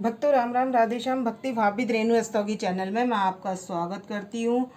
भक्तों राम राम राधे श्याम। भक्ति भावित रेणु स्तौगी चैनल में मैं आपका स्वागत करती हूँ।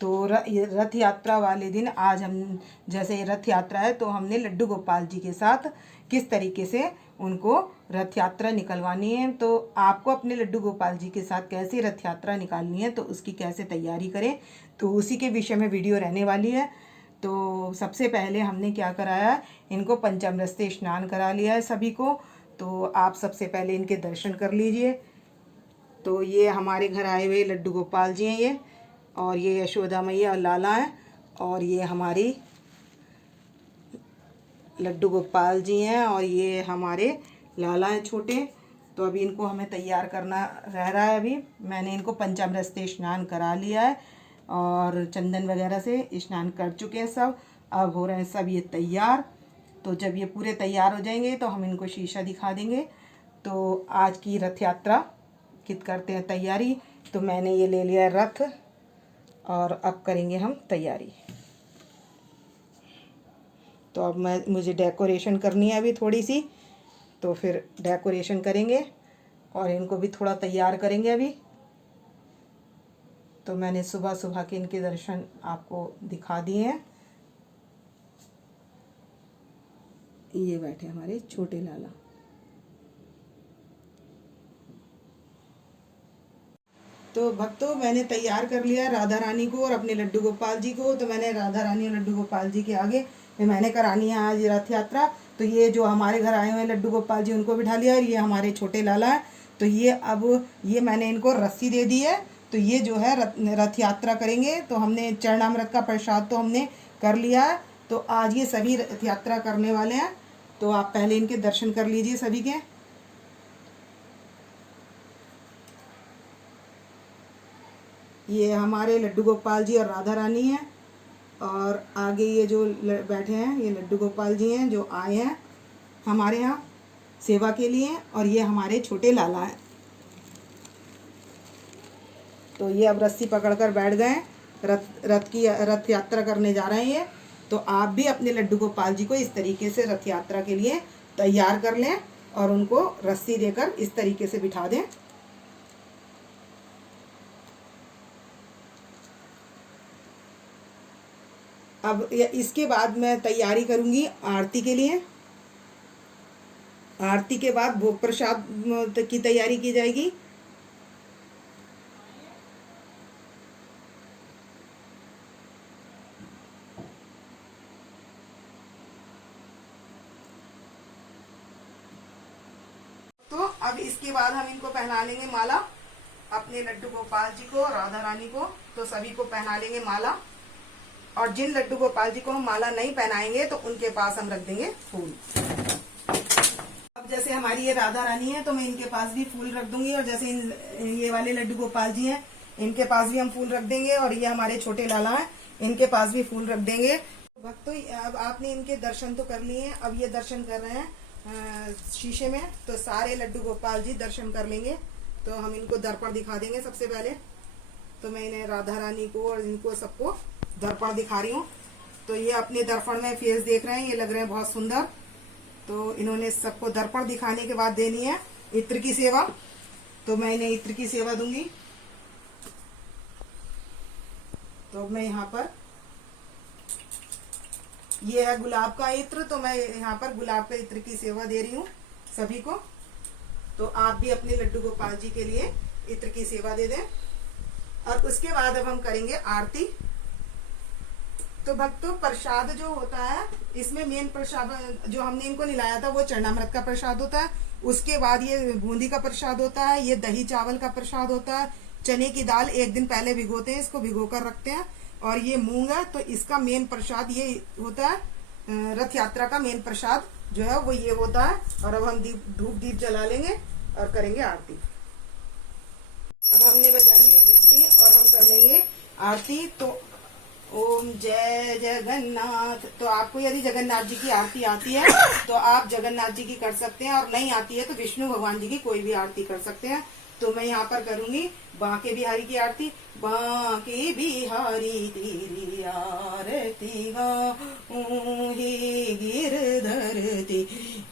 तो रथ यात्रा वाले दिन आज हम जैसे रथ यात्रा है तो हमने लड्डू गोपाल जी के साथ किस तरीके से उनको रथ यात्रा निकलवानी है, तो आपको अपने लड्डू गोपाल जी के साथ कैसे रथ यात्रा निकालनी है तो उसकी कैसे तैयारी करें, तो उसी के विषय में वीडियो रहने वाली है। तो सबसे पहले हमने क्या कराया है, इनको पंचामृत से स्नान करा लिया है सभी को। तो आप सबसे पहले इनके दर्शन कर लीजिए। तो ये हमारे घर आए हुए लड्डू गोपाल जी हैं ये, और ये यशोदा मैया और लाला हैं, और ये हमारी लड्डू गोपाल जी हैं, और ये हमारे लाला हैं छोटे। तो अभी इनको हमें तैयार करना रह रहा है। अभी मैंने इनको पंचामृत से स्नान करा लिया है और चंदन वगैरह से स्नान कर चुके हैं सब। अब हो रहे हैं सब ये तैयार। तो जब ये पूरे तैयार हो जाएंगे तो हम इनको शीशा दिखा देंगे। तो आज की रथ यात्रा कित करते हैं तैयारी। तो मैंने ये ले लिया रथ और अब करेंगे हम तैयारी। तो अब मुझे डेकोरेशन करनी है अभी थोड़ी सी, तो फिर डेकोरेशन करेंगे और इनको भी थोड़ा तैयार करेंगे अभी। तो मैंने सुबह सुबह के इनके दर्शन आपको दिखा दिए हैं। ये बैठे हमारे छोटे लाला। तो भक्तों मैंने तैयार कर लिया राधा रानी को और अपने लड्डू गोपाल जी को। तो मैंने राधा रानी और लड्डू गोपाल जी के आगे मैंने करानी है आज रथ यात्रा। तो ये जो हमारे घर आए हुए हैं लड्डू गोपाल जी उनको बिठा लिया और ये हमारे छोटे लाला है। तो ये अब ये मैंने इनको रस्सी दे दी है। तो ये जो है रथ यात्रा करेंगे। तो हमने चरणामृत का प्रसाद तो हमने कर लिया है। तो आज ये सभी रथ यात्रा करने वाले हैं। तो आप पहले इनके दर्शन कर लीजिए सभी के। ये हमारे लड्डू गोपाल जी और राधा रानी हैं, और आगे ये जो बैठे हैं ये लड्डू गोपाल जी हैं जो आए हैं हमारे यहाँ सेवा के लिए, और ये हमारे छोटे लाला हैं। तो ये अब रस्सी पकड़कर बैठ गए, रथ यात्रा करने जा रहे हैं ये। तो आप भी अपने लड्डू गोपाल जी को इस तरीके से रथ यात्रा के लिए तैयार कर लें और उनको रस्सी देकर इस तरीके से बिठा दें। अब इसके बाद मैं तैयारी करूंगी आरती के लिए। आरती के बाद भोग प्रसाद की तैयारी की जाएगी। तो अब इसके बाद हम इनको पहना लेंगे माला, अपने लड्डू गोपाल जी को, राधा रानी को। तो सभी को पहना लेंगे माला, और जिन लड्डू गोपाल जी को हम माला नहीं पहनाएंगे तो उनके पास हम रख देंगे फूल। अब जैसे हमारी ये राधा रानी है तो मैं इनके पास भी फूल रख दूंगी, और जैसे ये वाले लड्डू गोपाल जी हैं इनके पास भी हम फूल रख देंगे, और ये हमारे छोटे लाला हैं इनके पास भी फूल रख देंगे। भक्तों अब आपने इनके दर्शन तो कर लिए हैं, अब ये दर्शन कर रहे हैं शीशे में। तो सारे लड्डू गोपाल जी दर्शन कर लेंगे। तो हम इनको दर्पण दिखा देंगे सबसे पहले। तो मैं इन्हें राधा रानी को और इनको सबको दर्पण दिखा रही हूँ। तो ये अपने दर्पण में फेस देख रहे हैं, ये लग रहे हैं बहुत सुंदर। तो इन्होंने सबको दर्पण दिखाने के बाद देनी है इत्र की सेवा। तो मैं इन्हें इत्र की सेवा दूंगी। तो मैं यहाँ पर ये है गुलाब का इत्र, तो मैं यहाँ पर गुलाब के इत्र की सेवा दे रही हूँ सभी को। तो आप भी अपने लड्डू गोपाल जी के लिए इत्र की सेवा दे दें। और उसके बाद अब हम करेंगे आरती। तो भक्तों प्रसाद जो होता है इसमें मेन प्रसाद जो हमने इनको निलाया था वो चरणामृत का प्रसाद होता है। उसके बाद ये बूंदी का प्रसाद होता है, ये दही चावल का प्रसाद होता है, चने की दाल एक दिन पहले भिगोते हैं, इसको भिगो कर रखते हैं, और ये मूंग है। तो इसका मेन प्रसाद ये होता है। रथ यात्रा का मेन प्रसाद जो है वो ये होता है। और अब हम धूप दीप जला लेंगे और करेंगे आरती। अब हमने बजा ली है घंटी और हम कर लेंगे आरती। तो ओम जय जगन्नाथ। तो आपको यदि जगन्नाथ जी की आरती आती है तो आप जगन्नाथ जी की कर सकते हैं, और नहीं आती है तो विष्णु भगवान जी की कोई भी आरती कर सकते हैं। तो मैं यहाँ पर करूंगी बांके बिहारी की आरती। बांके बिहारी तेरी आरती गाऊं हे गिरधर ते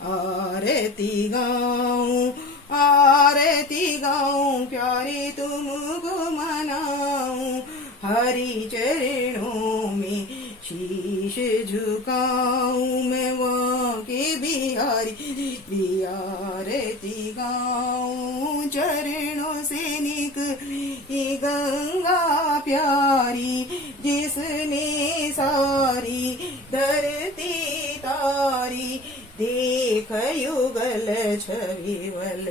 आरती गाऊं आरती गाऊं प्यारे तुमको मनाऊं, हरि चरणों में शीश झुकाऊं, मैं वहाँ के बिहारी की आरती गाऊं, चरणों से निकली गंगा प्यारी, जिसने सारी धरती तारी, देख युगल छविवल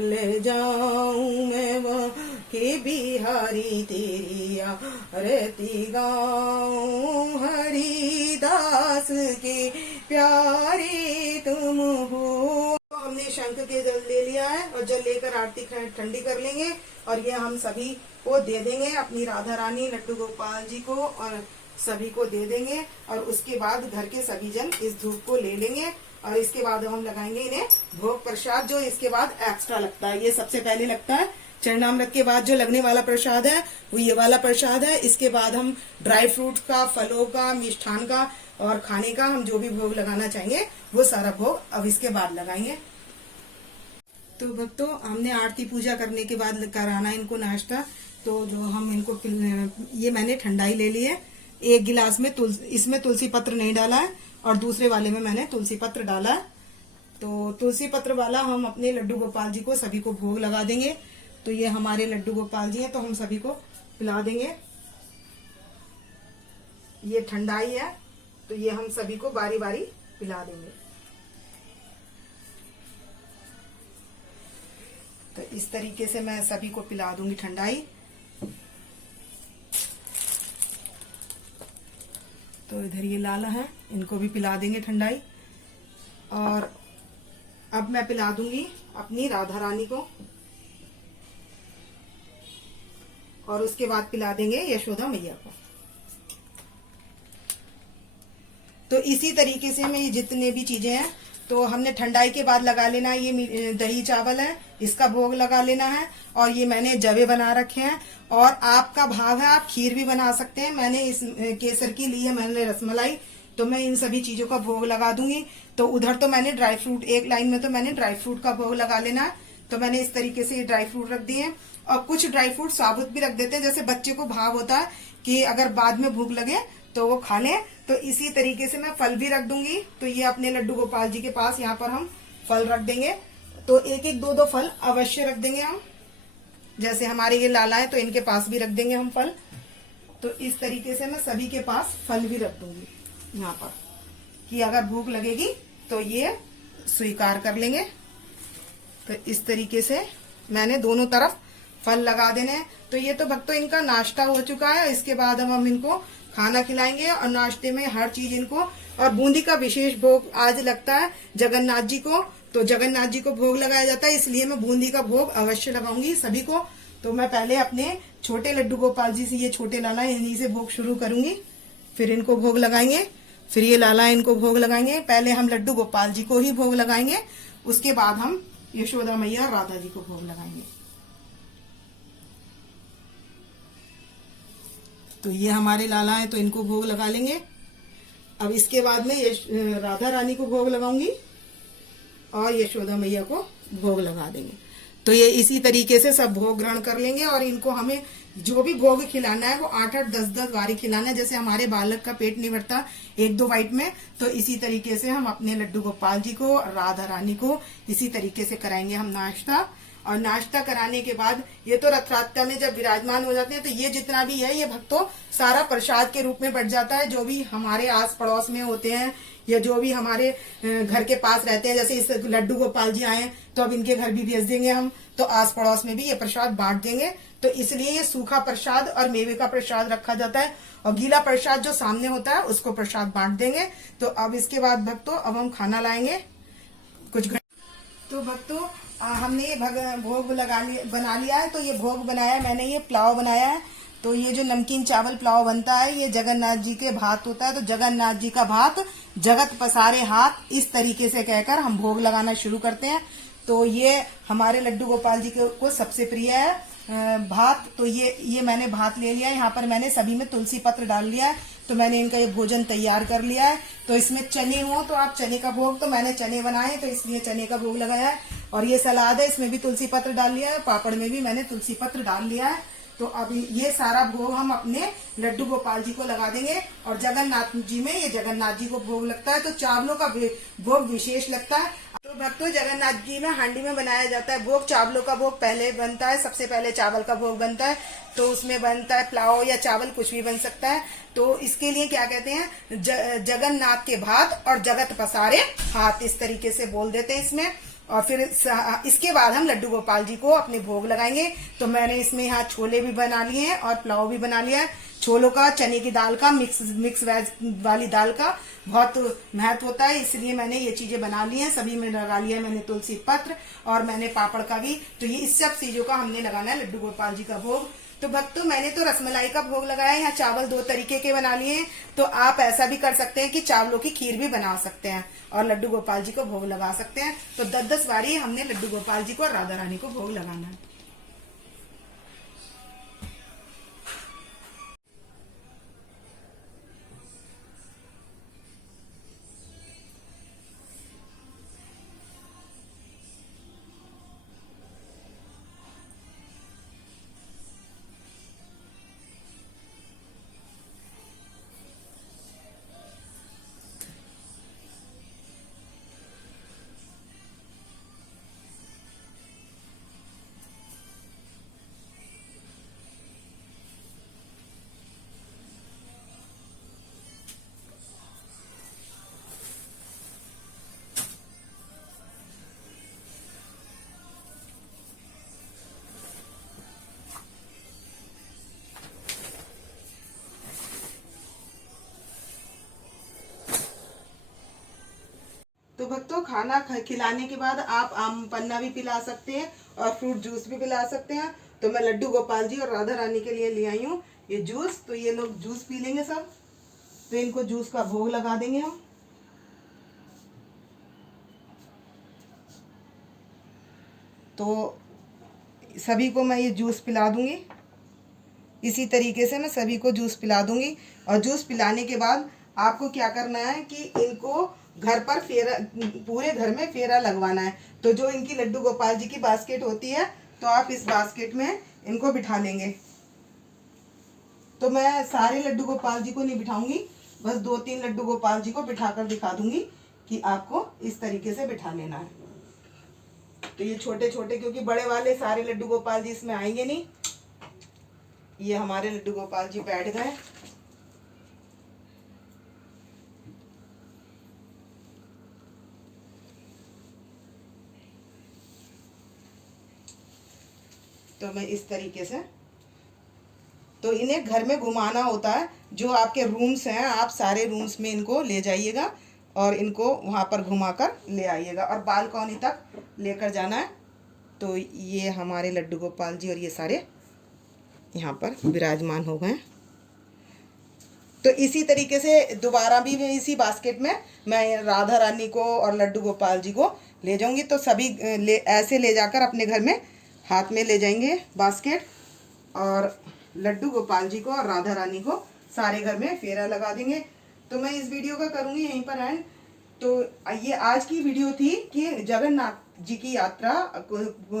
ले जाऊं, मैं वहाँ के बिहारी तेरी आरती गाऊं, हरिदास के प्यारे तुम हो। तो हमने शंख के जल ले लिया है और जल लेकर आरती ठंडी कर लेंगे और ये हम सभी को दे देंगे, अपनी राधा रानी लड्डू गोपाल जी को और सभी को दे देंगे। और उसके बाद घर के सभी जन इस धूप को ले लेंगे और इसके बाद हम लगाएंगे इन्हें भोग प्रसाद, जो इसके बाद एक्स्ट्रा लगता है। ये सबसे पहले लगता है चरणामृत के बाद जो लगने वाला प्रसाद है वो ये वाला प्रसाद है। इसके बाद हम ड्राई फ्रूट का, फलों का, मिष्ठान का और खाने का हम जो भी भोग लगाना चाहेंगे वो सारा भोग अब इसके बाद लगाएंगे। तो भक्तों, हमने आरती पूजा करने के बाद कराना इनको नाश्ता। तो जो हम इनको ये मैंने ठंडाई ले ली है, एक गिलास में इसमें तुलसी पत्र नहीं डाला है और दूसरे वाले में मैंने तुलसी पत्र डाला है। तो तुलसी पत्र वाला हम अपने लड्डू गोपाल जी को सभी को भोग लगा देंगे। तो ये हमारे लड्डू गोपाल जी हैं, तो हम सभी को पिला देंगे। ये ठंडाई है तो ये हम सभी को बारी बारी पिला देंगे। तो इस तरीके से मैं सभी को पिला दूंगी ठंडाई। तो इधर ये लाला है, इनको भी पिला देंगे ठंडाई। और अब मैं पिला दूंगी अपनी राधा रानी को और उसके बाद पिला देंगे यशोदा मैया को। तो इसी तरीके से मैं जितने भी चीजें हैं तो हमने ठंडाई के बाद लगा लेना। ये दही चावल है, इसका भोग लगा लेना है। और ये मैंने जवे बना रखे हैं और आपका भाव है आप खीर भी बना सकते हैं। मैंने इस केसर की ली है, मैंने रसमलाई, तो मैं इन सभी चीजों का भोग लगा दूंगी। तो उधर तो मैंने ड्राई फ्रूट, एक लाइन में तो मैंने ड्राई फ्रूट का भोग लगा लेना है। तो मैंने इस तरीके से ये ड्राई फ्रूट रख दिए और कुछ ड्राई फ्रूट साबुत भी रख देते हैं, जैसे बच्चे को भाव होता है कि अगर बाद में भूख लगे तो वो खा ले। तो इसी तरीके से मैं फल भी रख दूंगी। तो ये अपने लड्डू गोपाल जी के पास यहाँ पर हम फल रख देंगे। तो एक एक दो दो फल अवश्य रख देंगे हम। जैसे हमारे ये लाला है तो इनके पास भी रख देंगे हम फल। तो इस तरीके से मैं सभी के पास फल भी रख दूंगी यहाँ पर, कि अगर भूख लगेगी तो ये स्वीकार कर लेंगे। तो इस तरीके से मैंने दोनों तरफ फल लगा देने हैं। तो ये तो भक्तों इनका नाश्ता हो चुका है। इसके बाद हम इनको खाना खिलाएंगे और नाश्ते में हर चीज इनको, और बूंदी का विशेष भोग आज लगता है जगन्नाथ जी को। तो जगन्नाथ जी को भोग लगाया जाता है, इसलिए मैं बूंदी का भोग अवश्य लगाऊंगी सभी को। तो मैं पहले अपने छोटे लड्डू गोपाल जी से, ये छोटे लाला इन्हीं से भोग शुरू करूंगी, फिर इनको भोग लगाएंगे, फिर ये लाला इनको भोग लगाएंगे। पहले हम लड्डू गोपाल जी को ही भोग लगाएंगे, उसके बाद हम यशोदा मैया और राधा जी को भोग लगाएंगे। तो ये हमारे लाला है तो इनको भोग लगा लेंगे। अब इसके बाद में राधा रानी को भोग लगाऊंगी और यशोदा मैया को भोग लगा देंगे। तो ये इसी तरीके से सब भोग ग्रहण कर लेंगे और इनको हमें जो भी भोग खिलाना है वो 8-8, 10-10 बारी खिलाना है। जैसे हमारे बालक का पेट नहीं भरता 1-2 बाइट में, तो इसी तरीके से हम अपने लड्डू गोपाल जी को, राधा रानी को इसी तरीके से कराएंगे हम नाश्ता। और नाश्ता कराने के बाद ये तो रथयात्रा में जब विराजमान हो जाते हैं तो ये जितना भी है ये भक्तों सारा प्रसाद के रूप में बढ़ जाता है। जो भी हमारे आस पड़ोस में होते हैं या जो भी हमारे घर के पास रहते हैं, जैसे इस लड्डू गोपाल जी आए तो अब इनके घर भी भेज देंगे हम, तो आस पड़ोस में भी ये प्रसाद बांट देंगे। तो इसलिए ये सूखा प्रसाद और मेवे का प्रसाद रखा जाता है और गीला प्रसाद जो सामने होता है उसको प्रसाद बांट देंगे। तो अब इसके बाद भक्तों अब हम खाना लाएंगे कुछ। तो भक्तों हमने ये भोग बना लिया है। तो ये भोग बनाया है मैंने, ये पुलाव बनाया है। तो ये जो नमकीन चावल पुलाव बनता है ये जगन्नाथ जी के भात होता है। तो जगन्नाथ जी का भात जगत पसारे हाथ, इस तरीके से कहकर हम भोग लगाना शुरू करते हैं। तो ये हमारे लड्डू गोपाल जी को सबसे प्रिय है भात। तो ये मैंने भात ले लिया है। यहाँ पर मैंने सभी में तुलसी पत्र डाल लिया है। तो मैंने इनका ये भोजन तैयार कर लिया है। तो इसमें चने हो तो आप चने का भोग, तो मैंने चने बनाए तो इसलिए चने का भोग लगाया है। और ये सलाद है, इसमें भी तुलसी पत्र डाल लिया है, पापड़ में भी मैंने तुलसी पत्र डाल लिया है। तो अभी ये सारा भोग हम अपने लड्डू गोपाल जी को लगा देंगे। और जगन्नाथ जी में, ये जगन्नाथ जी को भोग लगता है तो चावलों का भोग विशेष लगता है। तो भक्तों, जगन्नाथ जी में हांडी में बनाया जाता है भोग। चावलों का भोग पहले बनता है, सबसे पहले चावल का भोग बनता है। तो उसमें बनता है पुलाव या चावल, कुछ भी बन सकता है। तो इसके लिए क्या कहते हैं, जगन्नाथ के भात और जगत पसारे हाथ, इस तरीके से बोल देते हैं इसमें। और फिर इसके बाद हम लड्डू गोपाल जी को अपने भोग लगाएंगे। तो मैंने इसमें यहाँ छोले भी बना लिए हैं और पुलाव भी बना लिया है। छोलों का, चने की दाल का, मिक्स वेज वाली दाल का बहुत महत्व होता है, इसलिए मैंने ये चीजें बना ली हैं। सभी में लगा लिया है मैंने तुलसी पत्र, और मैंने पापड़ का भी। तो ये इस सब चीजों का हमने लगाना है लड्डू गोपाल जी का भोग। तो भक्तों, मैंने तो रसमलाई का भोग लगाया है। यहाँ चावल 2 तरीके के बना लिए हैं। तो आप ऐसा भी कर सकते हैं कि चावलों की खीर भी बना सकते हैं और लड्डू गोपाल जी को भोग लगा सकते हैं। तो 10-10 बारी हमने लड्डू गोपाल जी को और राधा रानी को भोग लगाना है। तो भक्तों, खाना खिलाने के बाद आप आम पन्ना भी पिला सकते हैं और फ्रूट जूस भी पिला सकते हैं। तो मैं लड्डू गोपाल जी और राधा रानी के लिए ले आई हूँ ये जूस। तो ये लोग जूस पी लेंगे सब। तो इनको जूस का भोग लगा देंगे हम। तो सभी को मैं ये जूस पिला दूंगी। इसी तरीके से मैं सभी को जूस पिला दूंगी। और जूस पिलाने के बाद आपको क्या करना है कि इनको घर पर फेरा, पूरे घर में फेरा लगवाना है। तो जो इनकी लड्डू गोपाल जी की बास्केट होती है, तो आप इस बास्केट में इनको बिठा लेंगे। तो मैं सारे लड्डू गोपाल जी को नहीं बिठाऊंगी, बस 2-3 लड्डू गोपाल जी को बिठा कर दिखा दूंगी कि आपको इस तरीके से बिठा लेना है। तो ये छोटे छोटे, क्योंकि बड़े वाले सारे लड्डू गोपाल जी इसमें आएंगे नहीं। ये हमारे लड्डू गोपाल जी बैठ गए। तो मैं इस तरीके से, तो इन्हें घर में घुमाना होता है। जो आपके रूम्स हैं, आप सारे रूम्स में इनको ले जाइएगा और इनको वहाँ पर घुमाकर ले आइएगा और बालकनी तक लेकर जाना है। तो ये हमारे लड्डू गोपाल जी और ये सारे यहाँ पर विराजमान हो गए। तो इसी तरीके से दोबारा भी इसी बास्केट में मैं राधा रानी को और लड्डू गोपाल जी को ले जाऊंगी। तो सभी ऐसे ले जाकर अपने घर में हाथ में ले जाएंगे बास्केट, और लड्डू गोपाल जी को और राधा रानी को सारे घर में फेरा लगा देंगे। तो मैं इस वीडियो का करूँगी यहीं पर एंड। तो ये आज की वीडियो थी कि जगन्नाथ जी की यात्रा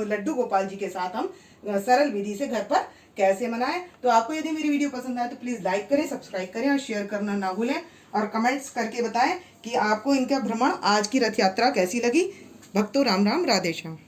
लड्डू गोपाल जी के साथ हम सरल विधि से घर पर कैसे मनाएं। तो आपको यदि मेरी वीडियो पसंद आए तो प्लीज़ लाइक करें, सब्सक्राइब करें और शेयर करना ना भूलें। और कमेंट्स करके बताएं कि आपको इनका भ्रमण, आज की रथ यात्रा कैसी लगी। भक्तों, राम राम, राधे श्याम।